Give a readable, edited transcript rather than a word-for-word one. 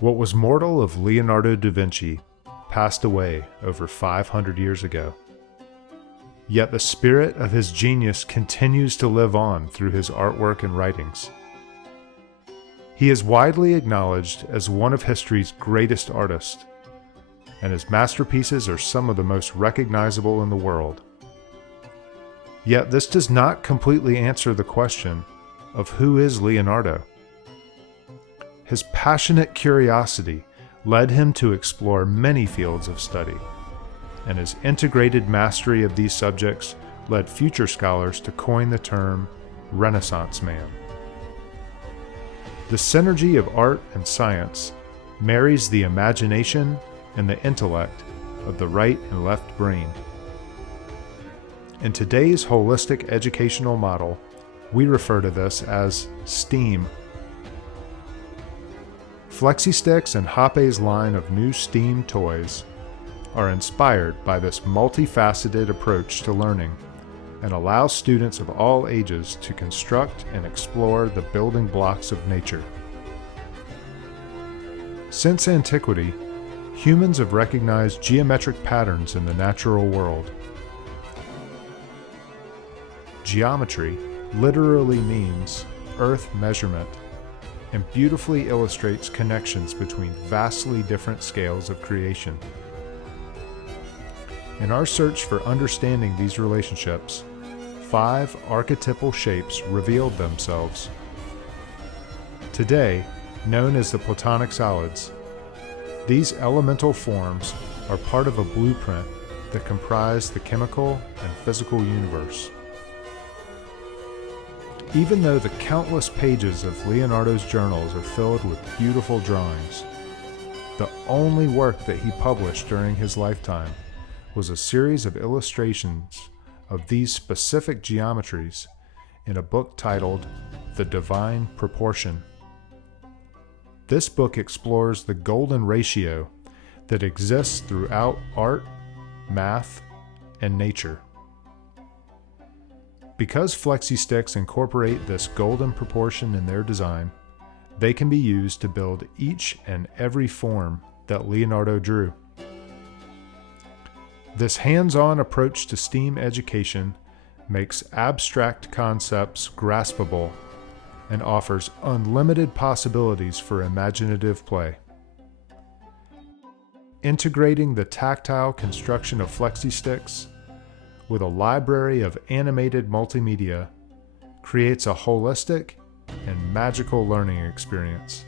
What was mortal of Leonardo DaVinci passed away over 500 years ago. Yet the spirit of his genius continues to live on through his artwork and writings. He is widely acknowledged as one of history's greatest artists, and his masterpieces are some of the most recognizable in the world. Yet this does not completely answer the question of who is Leonardo. His passionate curiosity led him to explore many fields of study, and his integrated mastery of these subjects led future scholars to coin the term Renaissance man. The synergy of art and science marries the imagination and the intellect of the right and left brain. In today's holistic educational model, we refer to this as STEAM. FLEXISTIX and Hape's line of new STEAM toys are inspired by this multifaceted approach to learning and allow students of all ages to construct and explore the building blocks of nature. Since antiquity, humans have recognized geometric patterns in the natural world. Geometry literally means earth measurement and beautifully illustrates connections between vastly different scales of creation. In our search for understanding these relationships, 5 archetypal shapes revealed themselves. Today, known as the Platonic Solids, these elemental forms are part of a blueprint that comprise the chemical and physical universe. Even though the countless pages of Leonardo's journals are filled with beautiful drawings, the only work that he published during his lifetime was a series of illustrations of these specific geometries in a book titled The Divine Proportion. This book explores the golden ratio that exists throughout art, math, and nature. Because FLEXISTIX incorporate this golden proportion in their design, they can be used to build each and every form that Leonardo drew. This hands-on approach to STEAM education makes abstract concepts graspable and offers unlimited possibilities for imaginative play. Integrating the tactile construction of FLEXISTIX with a library of animated multimedia creates a holistic and magical learning experience.